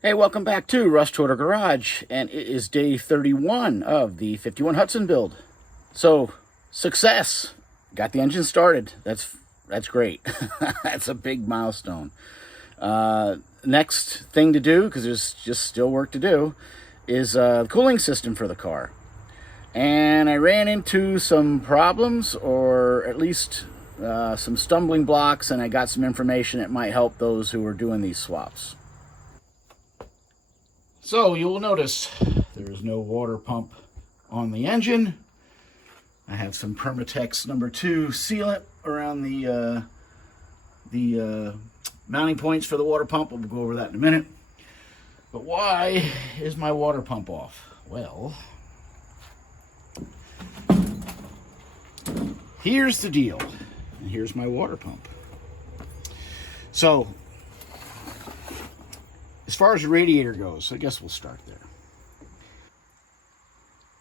Hey, welcome back to Russ Total Garage, and it is day 31 of the 51 Hudson build. So, success! Got the engine started. That's great. That's a big milestone. Next thing to do, because there's just still work to do, is the cooling system for the car. And I ran into some problems, or at least some stumbling blocks, and I got some information that might help those who are doing these swaps. So you will notice there is no water pump on the engine. I have some Permatex #2 sealant around the mounting points for the water pump. We'll go over that in a minute. But why is my water pump off? Well, here's the deal. And here's my water pump. So, as far as the radiator goes, I guess we'll start there.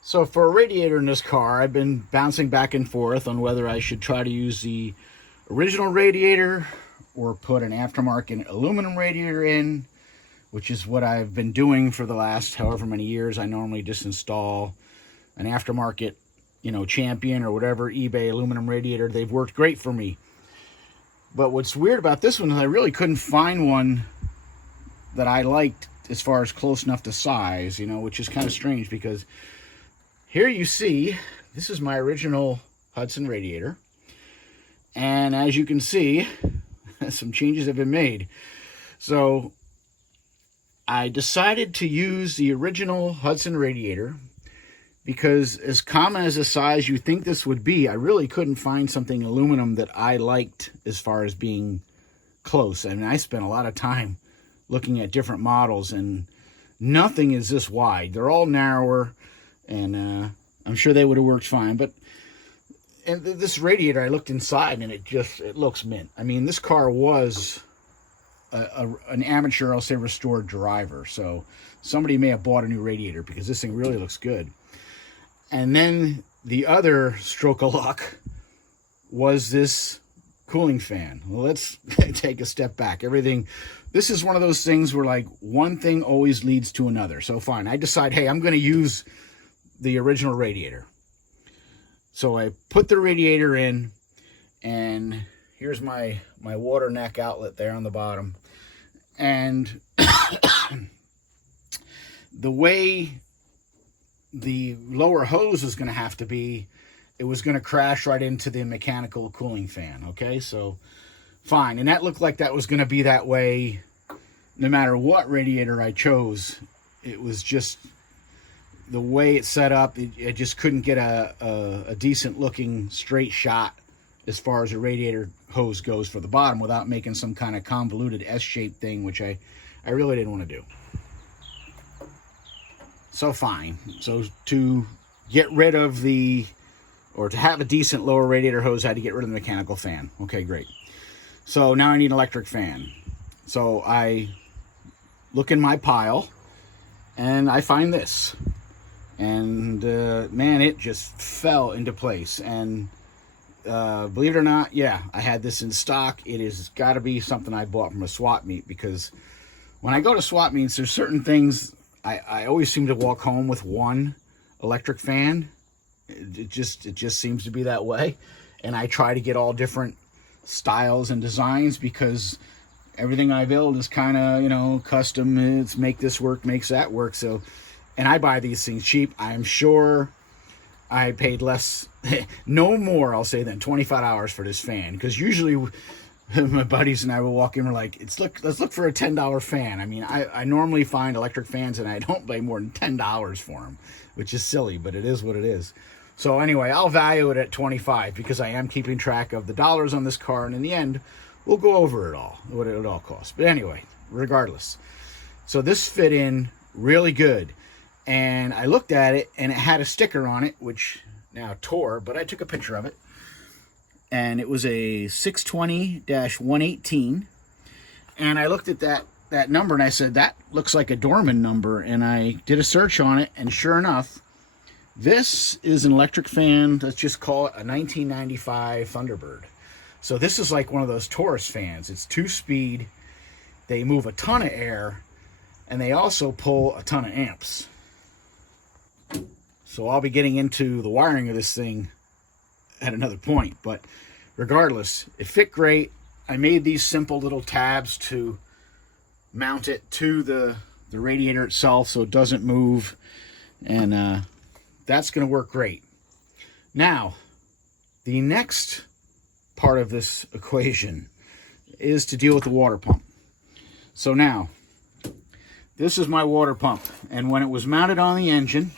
So for a radiator in this car, I've been bouncing back and forth on whether I should try to use the original radiator or put an aftermarket aluminum radiator in, which is what I've been doing for the last however many years. I normally just install an aftermarket, Champion or whatever, eBay aluminum radiator. They've worked great for me. But what's weird about this one is I really couldn't find one that I liked as far as close enough to size, which is kind of strange because here you see, this is my original Hudson radiator. And as you can see, some changes have been made. So I decided to use the original Hudson radiator because as common as a size you think this would be, I really couldn't find something aluminum that I liked as far as being close. I mean, I spent a lot of time looking at different models, and nothing is this wide. They're all narrower, and I'm sure they would have worked fine. But this radiator, I looked inside, and it looks mint. I mean, this car was an amateur, I'll say, restored driver. So somebody may have bought a new radiator because this thing really looks good. And then the other stroke of luck was this cooling fan. Well, let's take a step back. This is one of those things where like one thing always leads to another. So fine, I decide, hey, I'm going to use the original radiator. So I put the radiator in, and here's my water neck outlet there on the bottom. And the way the lower hose was going to have to be, it was going to crash right into the mechanical cooling fan. Okay, so fine. And that looked like that was going to be that way no matter what radiator I chose. It was just the way it's set up. I just couldn't get a decent looking straight shot as far as a radiator hose goes for the bottom without making some kind of convoluted S-shaped thing, which I really didn't want to do. So fine. So to get rid of or to have a decent lower radiator hose, I had to get rid of the mechanical fan. Okay, great. So now I need an electric fan. So I look in my pile, and I find this. And man, it just fell into place. And believe it or not, yeah, I had this in stock. It has got to be something I bought from a swap meet, because when I go to swap meets, there's certain things I always seem to walk home with one electric fan. It just seems to be that way. And I try to get all different styles and designs because everything I build is kind of, custom. It's make this work, makes that work. So, and I buy these things cheap. I'm sure I paid less, no more, I'll say, than $25 for this fan. Because usually my buddies and I will walk in, we're like, let's look for a $10 fan. I mean, I normally find electric fans and I don't pay more than $10 for them, which is silly, but it is what it is. So anyway, I'll value it at $25 because I am keeping track of the dollars on this car, and in the end, we'll go over it all, what it all costs. But anyway, regardless. So this fit in really good. And I looked at it, and it had a sticker on it, which now tore, but I took a picture of it. And it was a 620-118. And I looked at that number, and I said, that looks like a Dorman number. And I did a search on it, and sure enough, this is an electric fan. Let's just call it a 1995 Thunderbird. So this is like one of those Taurus fans. It's 2-speed. They move a ton of air. and they also pull a ton of amps. So I'll be getting into the wiring of this thing at another point, but regardless, it fit great. I made these simple little tabs to mount it to the radiator itself so it doesn't move, and that's going to work great. Now, the next part of this equation is to deal with the water pump. So now, this is my water pump, and when it was mounted on the engine,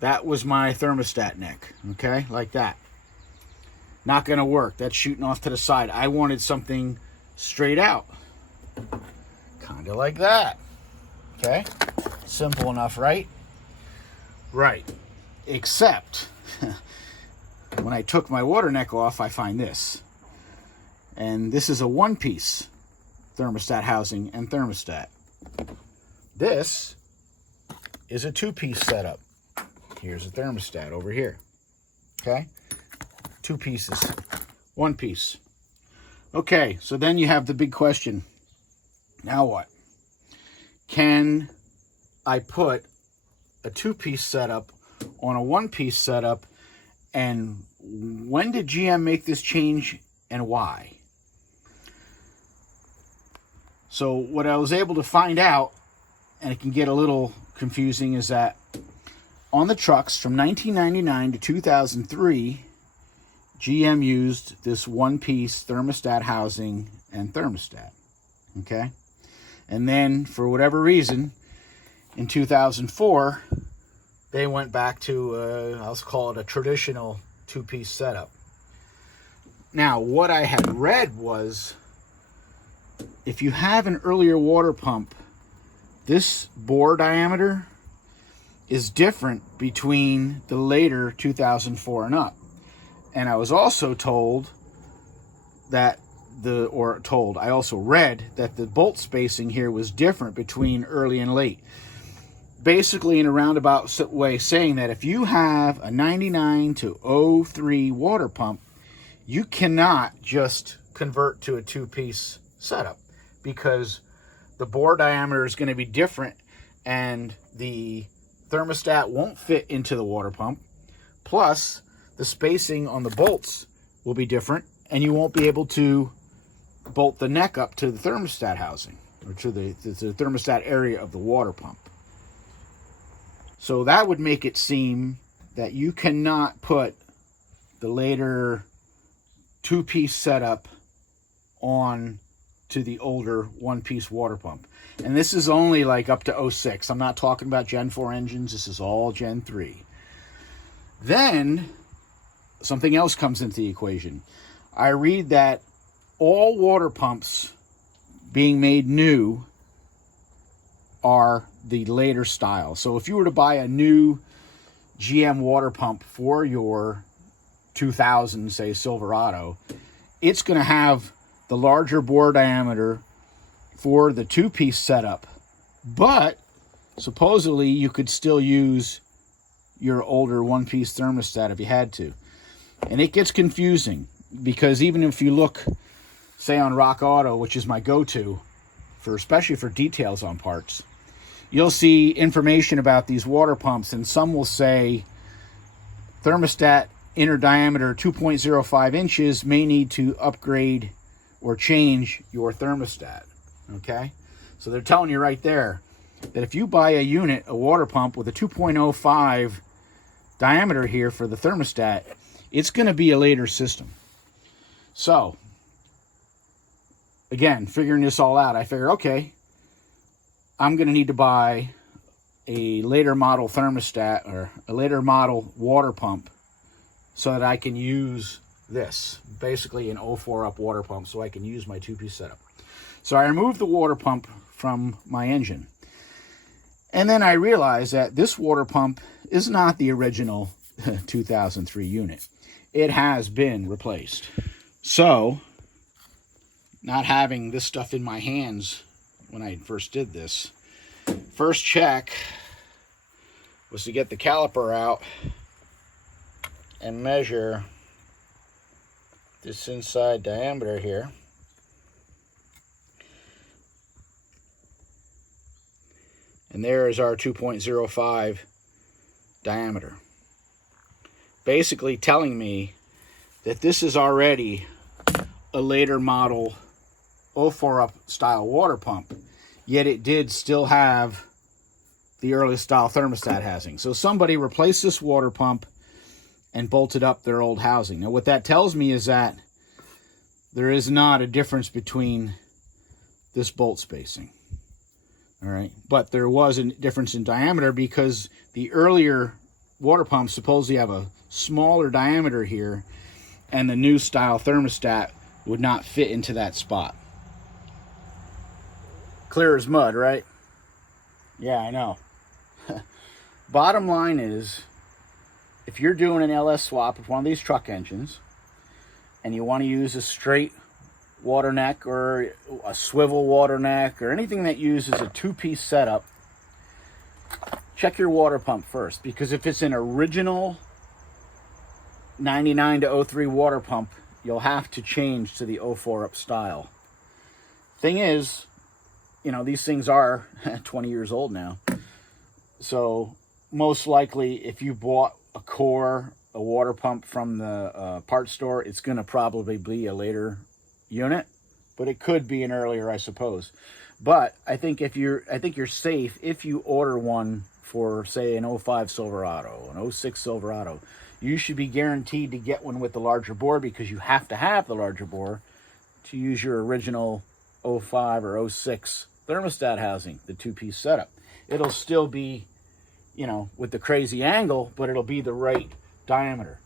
that was my thermostat neck, okay, like that. Not going to work. That's shooting off to the side. I wanted something straight out, kind of like that, okay? Simple enough, right? Right, except when I took my water neck off, I find this. And this is a one-piece thermostat housing and thermostat. This is a two-piece setup. Here's a thermostat over here, okay? Two pieces, one piece. Okay, so then you have the big question. Now what? Can I put a two-piece setup on a one-piece setup, and when did GM make this change and why? So what I was able to find out, and it can get a little confusing, is that on the trucks from 1999 to 2003, GM used this one-piece thermostat housing and thermostat, okay? And then, for whatever reason, in 2004, they went back to, I'll call it a traditional two-piece setup. Now, what I had read was, if you have an earlier water pump, this bore diameter is different between the later 2004 and up. And I was also told that I also read that the bolt spacing here was different between early and late. Basically, in a roundabout way, saying that if you have a 99 to 03 water pump, you cannot just convert to a two-piece setup, because the bore diameter is going to be different and the thermostat won't fit into the water pump. Plus, the spacing on the bolts will be different, and you won't be able to bolt the neck up to the thermostat housing, or to the thermostat area of the water pump. So that would make it seem that you cannot put the later two-piece setup on to the older one-piece water pump. And this is only like up to 06. I'm not talking about Gen 4 engines. This is all Gen 3. Then something else comes into the equation. I read that all water pumps being made new are the later style. So if you were to buy a new GM water pump for your 2000, say, Silverado, it's going to have the larger bore diameter for the two-piece setup, but supposedly you could still use your older one-piece thermostat if you had to. And it gets confusing, because even if you look, say, on Rock Auto, which is my go-to, especially for details on parts, you'll see information about these water pumps, and some will say thermostat inner diameter 2.05 inches, may need to upgrade or change your thermostat, okay? So they're telling you right there that if you buy a unit, a water pump with a 2.05 diameter here for the thermostat, it's going to be a later system. So, again, figuring this all out, I figure, okay, I'm going to need to buy a later model thermostat, or a later model water pump, so that I can use this, basically an 04 up water pump, so I can use my two-piece setup. So I removed the water pump from my engine. And then I realized that this water pump is not the original 2003 unit. It has been replaced. So, not having this stuff in my hands when I first did this, first check was to get the caliper out and measure this inside diameter here. And there is our 2.05 diameter. Basically telling me that this is already a later model 04 up style water pump, yet it did still have the early style thermostat housing. So somebody replaced this water pump and bolted up their old housing. Now what that tells me is that there is not a difference between this bolt spacing. All right, but there was a difference in diameter because the earlier water pumps supposedly have a smaller diameter here, and the new style thermostat would not fit into that spot. Clear as mud, right? Yeah, I know. Bottom line is, if you're doing an LS swap with one of these truck engines and you want to use a straight water neck or a swivel water neck or anything that uses a two-piece setup, check your water pump first, because if it's an original 99 to 03 water pump, you'll have to change to the 04 up style. Thing is, you know, these things are 20 years old now, so most likely if you bought a water pump from the parts store, it's going to probably be a later unit, but it could be an earlier, I suppose. But I think you're safe if you order one for, say, an 05 Silverado, an 06 Silverado. You should be guaranteed to get one with the larger bore, because you have to have the larger bore to use your original 05 or 06 thermostat housing, the two-piece setup. It'll still be, you know, with the crazy angle, but it'll be the right diameter.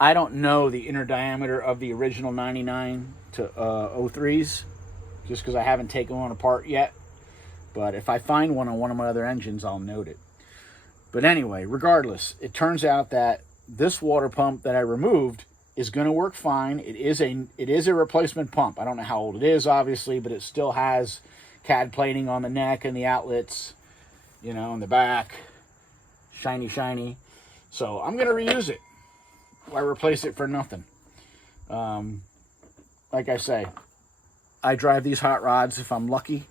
I don't know the inner diameter of the original 99 to 03s, just because I haven't taken one apart yet. But if I find one on one of my other engines, I'll note it. But anyway, regardless, it turns out that this water pump that I removed is going to work fine. It is a replacement pump. I don't know how old it is, obviously, but it still has CAD plating on the neck and the outlets, you know, in the back. Shiny, shiny. So I'm going to reuse it. Why replace it for nothing? Like I say, I drive these hot rods, if I'm lucky,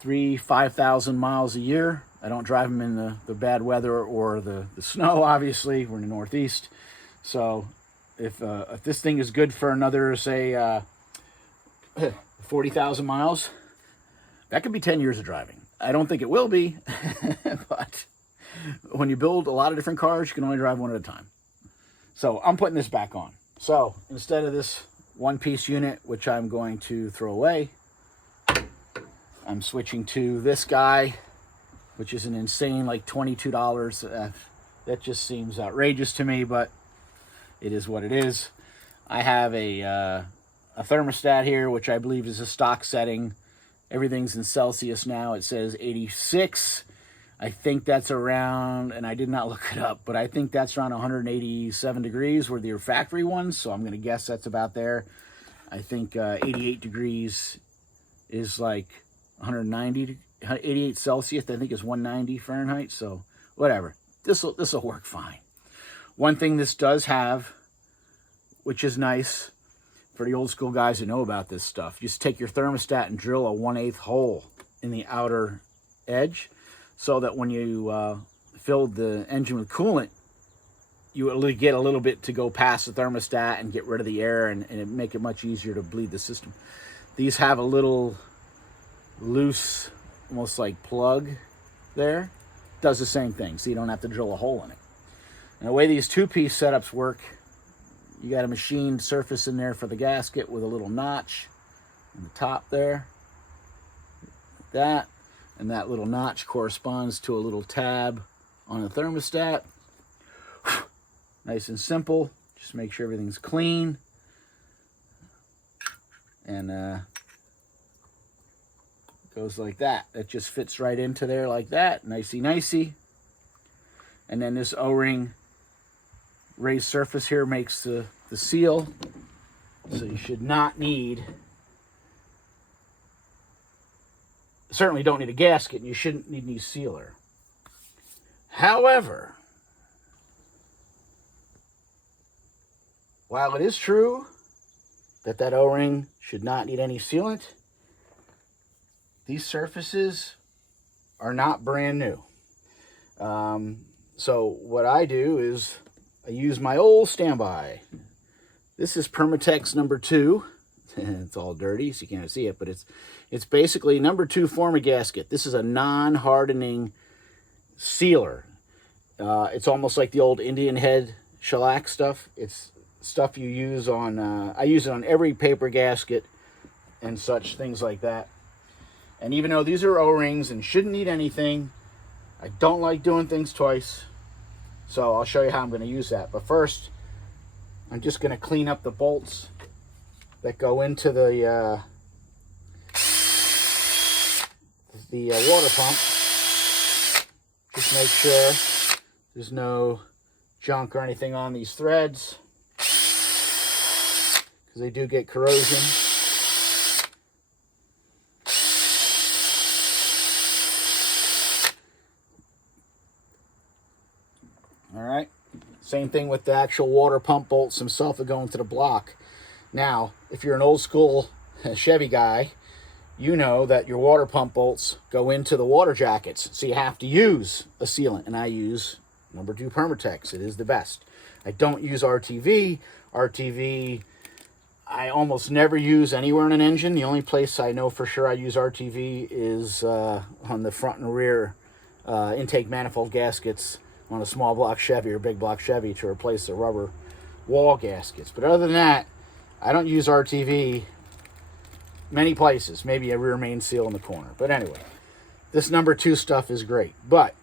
5,000 miles a year. I don't drive them in the bad weather or the snow, obviously. We're in the Northeast. So if this thing is good for another, say, 40,000 miles, that could be 10 years of driving. I don't think it will be, but when you build a lot of different cars, you can only drive one at a time. So I'm putting this back on. So instead of this one-piece unit, which I'm going to throw away, I'm switching to this guy, which is an insane, like $22. That just seems outrageous to me, but it is what it is. I have a thermostat here, which I believe is a stock setting. Everything's in Celsius now. It says 86. I think that's around, and I did not look it up, but I think that's around 187 degrees were the factory ones, so I'm going to guess that's about there. I think 88 degrees is like 190, 88 Celsius, I think is 190 Fahrenheit, so whatever. This'll work fine. One thing this does have, which is nice for the old school guys who know about this stuff, just take your thermostat and drill a 1/8 hole in the outer edge, so that when you filled the engine with coolant, you at least get a little bit to go past the thermostat and get rid of the air, and it make it much easier to bleed the system. These have a little loose, almost like plug there. Does the same thing, so you don't have to drill a hole in it. And the way these two-piece setups work, you got a machined surface in there for the gasket with a little notch in the top there, like that. And that little notch corresponds to a little tab on the thermostat. Nice and simple. Just make sure everything's clean. And goes like that. It just fits right into there like that. Nicey nicey. And then this O-ring raised surface here makes the seal. So you should not need, certainly don't need a gasket, and you shouldn't need any sealer. However, while it is true that that O-ring should not need any sealant, these surfaces are not brand new. So what I do is I use my old standby. This is Permatex number 2. It's all dirty, so you can't see it, but it's basically number 2 former gasket. This is a non-hardening sealer. It's almost like the old Indian head shellac stuff. It's stuff you use on, I use it on every paper gasket and such, things like that. And even though these are O-rings and shouldn't need anything, I don't like doing things twice. So I'll show you how I'm going to use that. But first, I'm just going to clean up the bolts that go into the water pump. Just make sure there's no junk or anything on these threads, because they do get corrosion. All right, same thing with the actual water pump bolts themselves that go into the block. Now, if you're an old school Chevy guy, you know that your water pump bolts go into the water jackets, so you have to use a sealant, and I use number 2 Permatex. It is the best. I don't use RTV. RTV I almost never use anywhere in an engine. The only place I know for sure I use RTV is on the front and rear intake manifold gaskets on a small block Chevy or big block Chevy to replace the rubber wall gaskets. But other than that, I don't use RTV many places. Maybe a rear main seal in the corner. But anyway, this number 2 stuff is great. But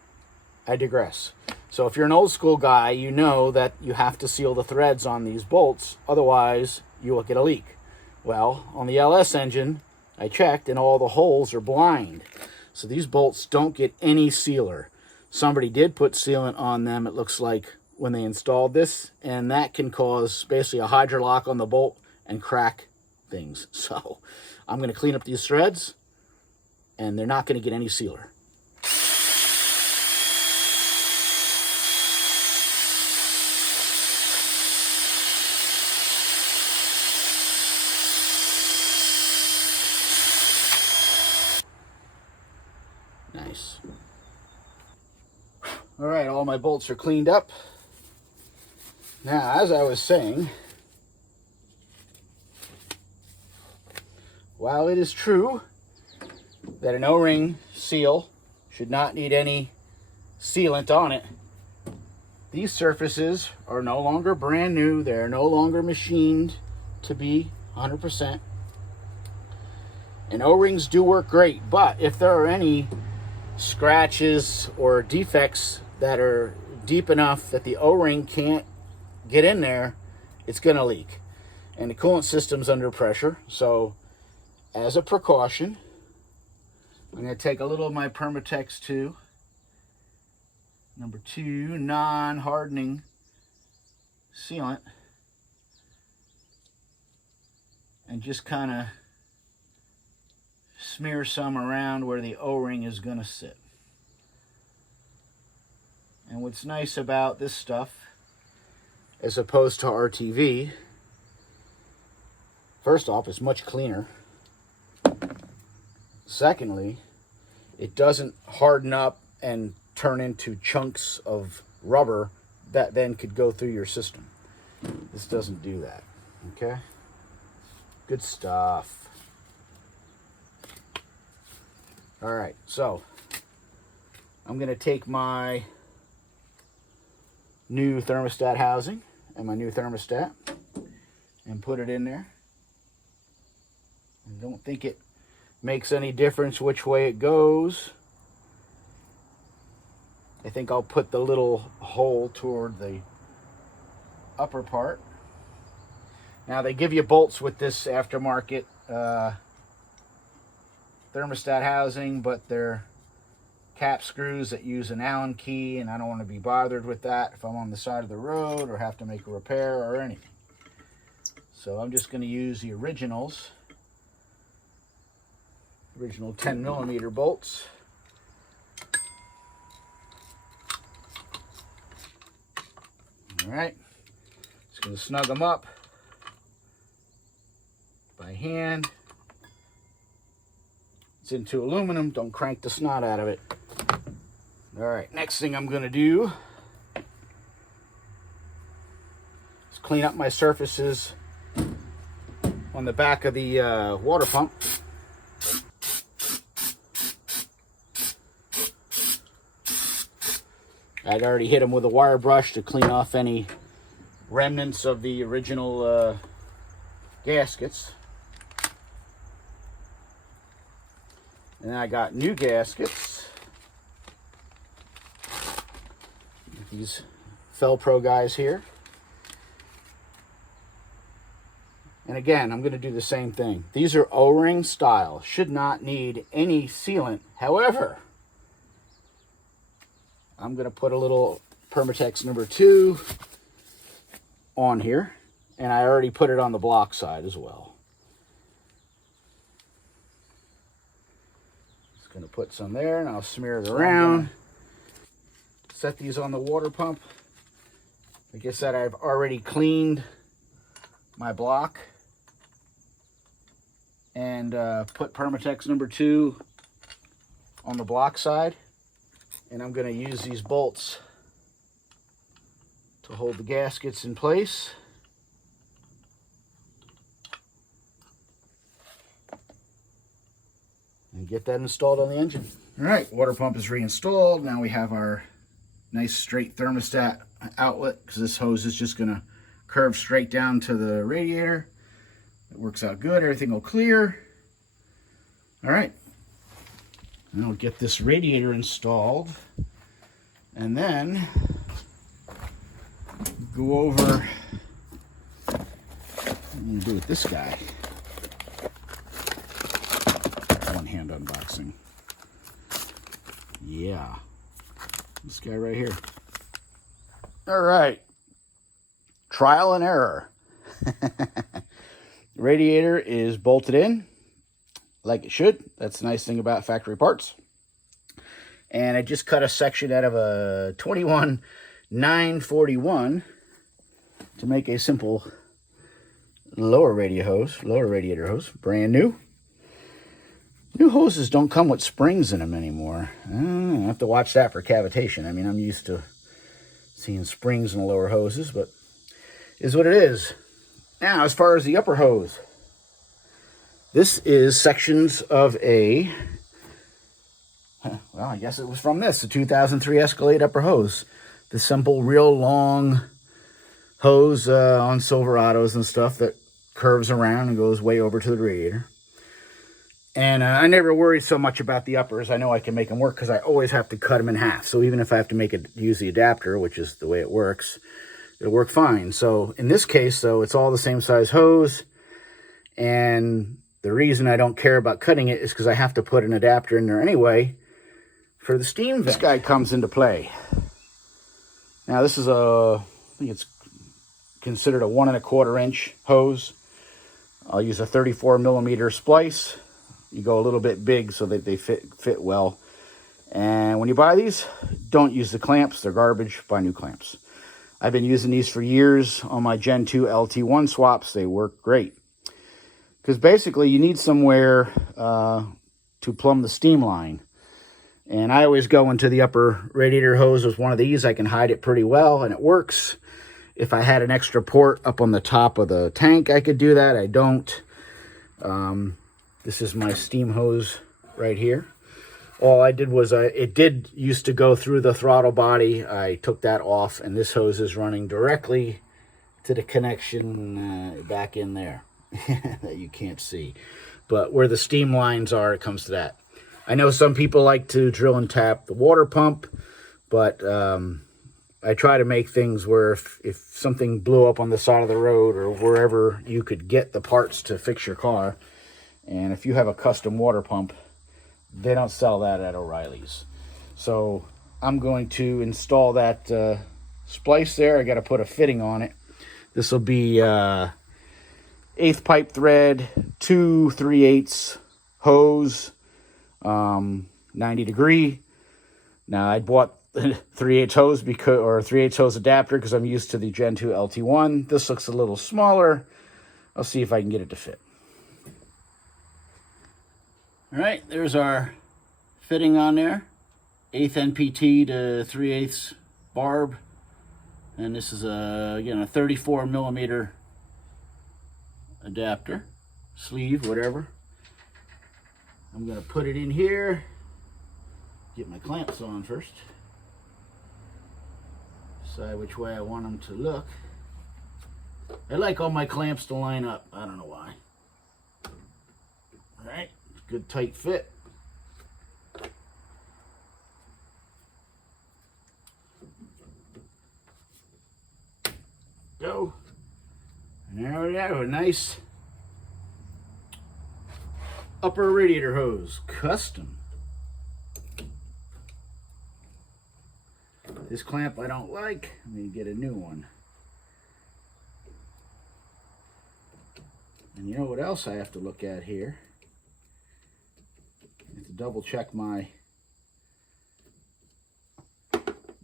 I digress. So if you're an old school guy, you know that you have to seal the threads on these bolts. Otherwise, you will get a leak. Well, on the LS engine, I checked and all the holes are blind. So these bolts don't get any sealer. Somebody did put sealant on them, it looks like, when they installed this, and that can cause basically a hydrolock on the bolt and crack things. So I'm going to clean up these threads, and they're not going to get any sealer. Nice. All right, all my bolts are cleaned up. Now, as I was saying, while it is true that an O-ring seal should not need any sealant on it, these surfaces are no longer brand new. They're no longer machined to be 100%. And O-rings do work great, but if there are any scratches or defects that are deep enough that the O-ring can't get in there, it's going to leak. And the coolant system's under pressure. So as a precaution, I'm going to take a little of my Permatex 2, number 2 non-hardening sealant, and just kind of smear some around where the O-ring is going to sit. And what's nice about this stuff, as opposed to RTV, first off, it's much cleaner. Secondly, it doesn't harden up and turn into chunks of rubber that then could go through your system. This doesn't do that. Okay? Good stuff. All right, so I'm going to take my new thermostat housing and my new thermostat and put it in there. I don't think it makes any difference which way it goes. I think I'll put the little hole toward the upper part. Now, they give you bolts with this aftermarket thermostat housing, but they're cap screws that use an Allen key, and I don't want to be bothered with that if I'm on the side of the road or have to make a repair or anything. So I'm just going to use the original 10mm bolts. All right, just going to snug them up by hand. It's into aluminum, don't crank the snot out of it. All right, next thing I'm going to do is clean up my surfaces on the back of the water pump. I'd already hit them with a wire brush to clean off any remnants of the original gaskets. And I got new gaskets. These Felpro guys here. And again, I'm going to do the same thing. These are O-ring style. Should not need any sealant. However, I'm going to put a little Permatex number 2 on here. And I already put it on the block side as well. Just going to put some there and I'll smear it around. Set these on the water pump. Like I said, I've already cleaned my block and put Permatex number 2 on the block side. And I'm going to use these bolts to hold the gaskets in place. And get that installed on the engine. All right, water pump is reinstalled. Now we have our nice straight thermostat outlet, because this hose is just going to curve straight down to the radiator. It works out good. Everything will clear. All right. Now we'll get this radiator installed, and then go over and do with this guy. One hand unboxing. Yeah. This guy right here. All right. Trial and error. Radiator is bolted in like it should. That's the nice thing about factory parts. And I just cut a section out of a 21-941 to make a simple lower radiator hose, brand new. New hoses don't come with springs in them anymore. I have to watch that for cavitation. I mean, I'm used to seeing springs in the lower hoses, but it is what it is. Now, as far as the upper hose, this is sections of a, well, I guess it was from this, the 2003 Escalade upper hose. The simple, real long hose on Silverados and stuff that curves around and goes way over to the radiator. And I never worry so much about the uppers. I know I can make them work because I always have to cut them in half. So even if I have to use the adapter, which is the way it works, it'll work fine. So in this case, though, it's all the same size hose. And the reason I don't care about cutting it is because I have to put an adapter in there anyway for the steam vent. This guy comes into play. Now this is I think it's considered a 1 1/4 inch hose. I'll use a 34 millimeter splice. You go a little bit big so that they fit well. And when you buy these, don't use the clamps. They're garbage. Buy new clamps. I've been using these for years on my Gen 2 LT1 swaps. They work great. Because basically you need somewhere to plumb the steam line. And I always go into the upper radiator hose with one of these. I can hide it pretty well and it works. If I had an extra port up on the top of the tank, I could do that. I don't. This is my steam hose right here. All I did was, it did used to go through the throttle body. I took that off, and this hose is running directly to the connection back in there that you can't see. But where the steam lines are, it comes to that. I know some people like to drill and tap the water pump, but I try to make things where if something blew up on the side of the road or wherever you could get the parts to fix your car, and if you have a custom water pump, they don't sell that at O'Reilly's. So I'm going to install that splice there. I got to put a fitting on it. This will be 1/8 pipe thread, 2 3/8 hose, 90 degree. Now I bought 3/8 hose or 3/8 hose adapter because I'm used to the Gen 2 LT1. This looks a little smaller. I'll see if I can get it to fit. All right, there's our fitting on there. 1/8 NPT to 3/8 barb. And this is again a 34 millimeter adapter, sleeve, whatever. I'm gonna put it in here, get my clamps on first, decide which way I want them to look. I like all my clamps to line up, I don't know why. All right, good tight fit. Go. And there we go, a nice upper radiator hose, custom. This clamp I don't like, I'm gonna get a new one. And you know what else I have to look at here? I have to double check my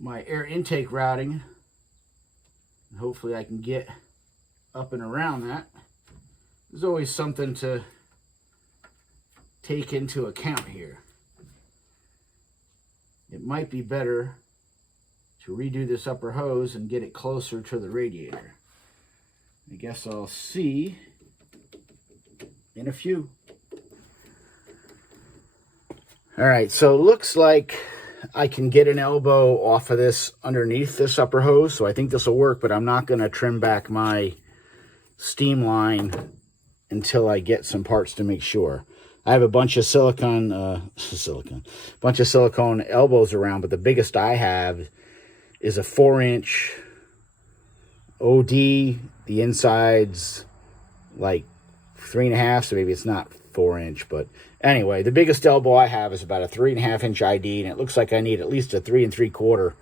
air intake routing. And hopefully I can get up and around that. There's always something to take into account here. It might be better to redo this upper hose and get it closer to the radiator. I guess I'll see in a few. All right, so it looks like I can get an elbow off of this underneath this upper hose, so I think this will work, but I'm not going to trim back my steam line until I get some parts to make sure. I have a bunch of silicone elbows around, but the biggest I have is a 4-inch OD. The inside's like 3.5, so maybe it's not 4-inch, but anyway, the biggest elbow I have is about a 3.5-inch ID, and it looks like I need at least a 3 3/4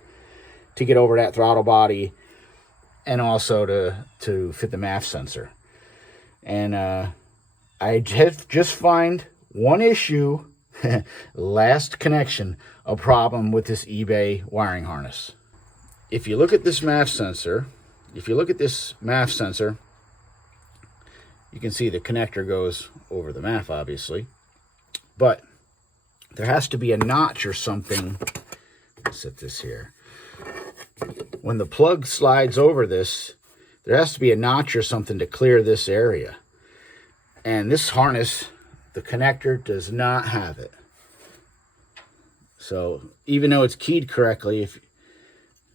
to get over that throttle body, and also to fit the MAF sensor. And I just find one issue, last connection, a problem with this eBay wiring harness. If you look at this MAF sensor, you can see the connector goes over the MAF, obviously. But there has to be a notch or something. Let's set this here. When the plug slides over this, there has to be a notch or something to clear this area. And this harness, the connector does not have it. So even though it's keyed correctly,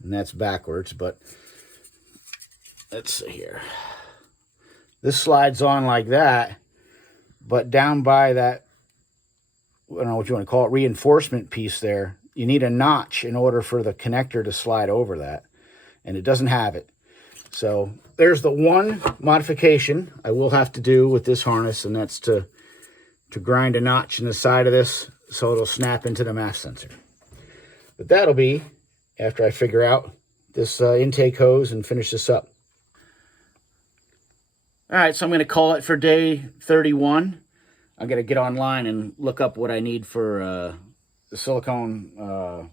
and that's backwards, but let's see here. This slides on like that, but down by that, I don't know what you want to call it, reinforcement piece there, you need a notch in order for the connector to slide over that, and it doesn't have it. So there's the one modification I will have to do with this harness, and that's to grind a notch in the side of this so it'll snap into the MAF sensor. But that'll be after I figure out this intake hose and finish this up. All right, so I'm going to call it for day 31. I'm going to get online and look up what I need for the silicone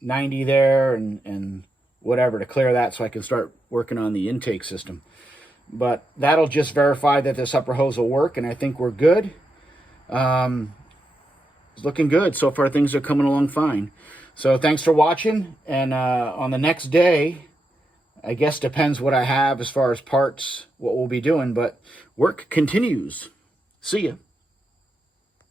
90 there and whatever to clear that so I can start working on the intake system. But that'll just verify that this upper hose will work, and I think we're good. It's looking good. So far, things are coming along fine. So thanks for watching, and on the next day, I guess depends what I have as far as parts, what we'll be doing, but work continues. See ya.